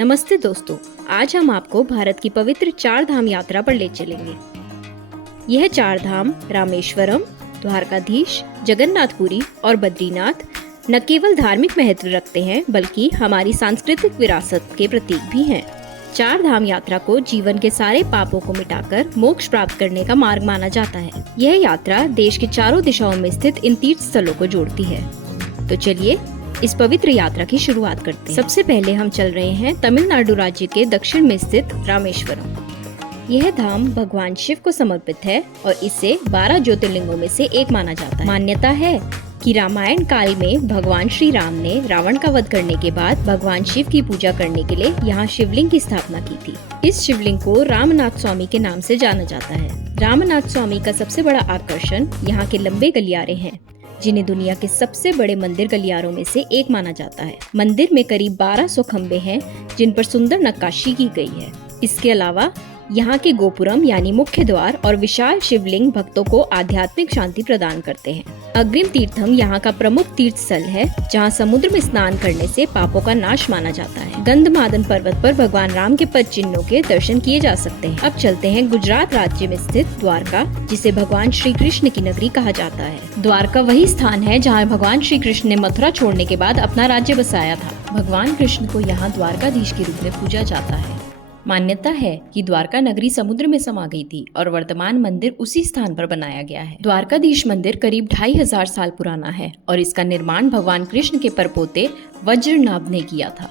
नमस्ते दोस्तों, आज हम आपको भारत की पवित्र 4 धाम यात्रा पर ले चलेंगे। यह 4 धाम रामेश्वरम, द्वारकाधीश, जगन्नाथपुरी और बद्रीनाथ न केवल धार्मिक महत्व रखते हैं बल्कि हमारी सांस्कृतिक विरासत के प्रतीक भी हैं। 4 धाम यात्रा को जीवन के सारे पापों को मिटाकर मोक्ष प्राप्त करने का मार्ग माना जाता है। यह यात्रा देश के चारों दिशाओं में स्थित इन तीर्थ स्थलों को जोड़ती है। तो चलिए इस पवित्र यात्रा की शुरुआत करते हैं। सबसे पहले हम चल रहे हैं तमिलनाडु राज्य के दक्षिण में स्थित रामेश्वरम। यह धाम भगवान शिव को समर्पित है और इसे 12 ज्योतिर्लिंगों में से एक माना जाता है। मान्यता है कि रामायण काल में भगवान श्री राम ने रावण का वध करने के बाद भगवान शिव की पूजा करने के लिए यहाँ शिवलिंग की स्थापना की थी। इस शिवलिंग को रामनाथ स्वामी के नाम से जाना जाता है। रामनाथ स्वामी का सबसे बड़ा आकर्षण यहाँ के लंबे गलियारे हैं, जिन्हें दुनिया के सबसे बड़े मंदिर गलियारों में से एक माना जाता है। मंदिर में करीब 1200 खंबे हैं, जिन पर सुंदर नक्काशी की गई है। इसके अलावा यहाँ के गोपुरम यानी मुख्य द्वार और विशाल शिवलिंग भक्तों को आध्यात्मिक शांति प्रदान करते हैं। अग्रिम तीर्थम यहाँ का प्रमुख तीर्थ स्थल है, जहाँ समुद्र में स्नान करने से पापों का नाश माना जाता है। गंधमादन पर्वत पर भगवान राम के पद चिन्हों के दर्शन किए जा सकते हैं। अब चलते हैं गुजरात राज्य में स्थित द्वारका, जिसे भगवान श्री कृष्ण की नगरी कहा जाता है। द्वारका वही स्थान है जहाँ भगवान श्री कृष्ण ने मथुरा छोड़ने के बाद अपना राज्य बसाया था। भगवान कृष्ण को यहाँ द्वारकाधीश के रूप में पूजा जाता है। मान्यता है कि द्वारका नगरी समुद्र में समा गई थी और वर्तमान मंदिर उसी स्थान पर बनाया गया है। द्वारकाधीश मंदिर करीब 2500 साल पुराना है और इसका निर्माण भगवान कृष्ण के परपोते वज्रनाभ ने किया था।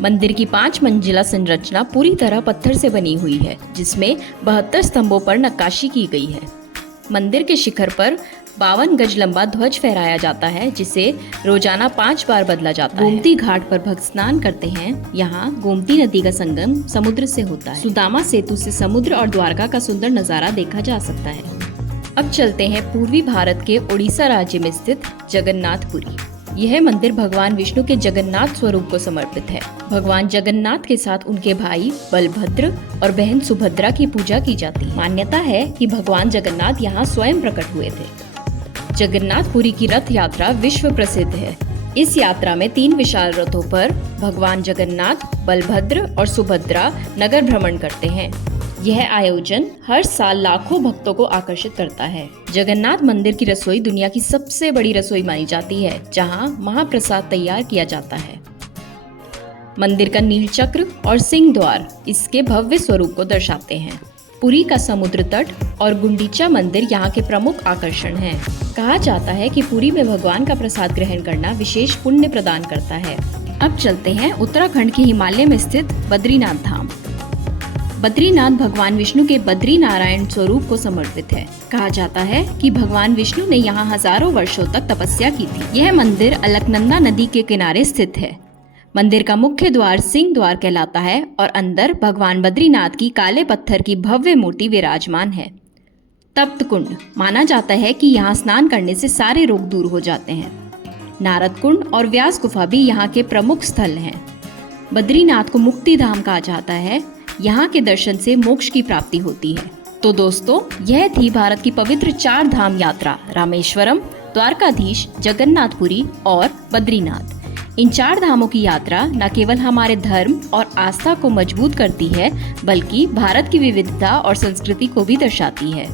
मंदिर की 5 मंजिला संरचना पूरी तरह पत्थर से बनी हुई है, जिसमें 72 स्तंभों पर नक्काशी की गई है। मंदिर के शिखर पर 52 गज लंबा ध्वज फहराया जाता है, जिसे रोजाना 5 बार बदला जाता है। गोमती घाट पर भक्त स्नान करते हैं। यहाँ गोमती नदी का संगम समुद्र से होता है। सुदामा सेतु से समुद्र और द्वारका का सुंदर नजारा देखा जा सकता है। अब चलते हैं पूर्वी भारत के उड़ीसा राज्य में स्थित जगन्नाथपुरी। यह मंदिर भगवान विष्णु के जगन्नाथ स्वरूप को समर्पित है। भगवान जगन्नाथ के साथ उनके भाई बलभद्र और बहन सुभद्रा की पूजा की जाती है। मान्यता है कि भगवान जगन्नाथ यहाँ स्वयं प्रकट हुए थे। जगन्नाथपुरी की रथ यात्रा विश्व प्रसिद्ध है। इस यात्रा में 3 विशाल रथों पर भगवान जगन्नाथ, बलभद्र और सुभद्रा नगर भ्रमण करते हैं। यह आयोजन हर साल लाखों भक्तों को आकर्षित करता है। जगन्नाथ मंदिर की रसोई दुनिया की सबसे बड़ी रसोई मानी जाती है, जहां महाप्रसाद तैयार किया जाता है। मंदिर का नीलचक्र और सिंह द्वार इसके भव्य स्वरूप को दर्शाते हैं। पुरी का समुद्र तट और गुंडीचा मंदिर यहाँ के प्रमुख आकर्षण हैं। कहा जाता है कि पुरी में भगवान का प्रसाद ग्रहण करना विशेष पुण्य प्रदान करता है। अब चलते हैं उत्तराखंड के हिमालय में स्थित बद्रीनाथ धाम। बद्रीनाथ भगवान विष्णु के बद्री नारायण स्वरूप को समर्पित है। कहा जाता है कि भगवान विष्णु ने यहाँ हजारों वर्षों तक तपस्या की थी। यह मंदिर अलकनंदा नदी के किनारे स्थित है। मंदिर का मुख्य द्वार सिंह द्वार कहलाता है और अंदर भगवान बद्रीनाथ की काले पत्थर की भव्य मूर्ति विराजमान है। तप्त कुंड माना जाता है कि यहाँ स्नान करने से सारे रोग दूर हो जाते हैं। नारद कुंड और व्यास गुफा भी यहाँ के प्रमुख स्थल हैं। बद्रीनाथ को मुक्ति धाम कहा जाता है। यहाँ के दर्शन से मोक्ष की प्राप्ति होती है। तो दोस्तों, यह थी भारत की पवित्र 4 धाम यात्रा रामेश्वरम, द्वारकाधीश, जगन्नाथपुरी और बद्रीनाथ। इन 4 धामों की यात्रा न केवल हमारे धर्म और आस्था को मजबूत करती है, बल्कि भारत की विविधता और संस्कृति को भी दर्शाती है।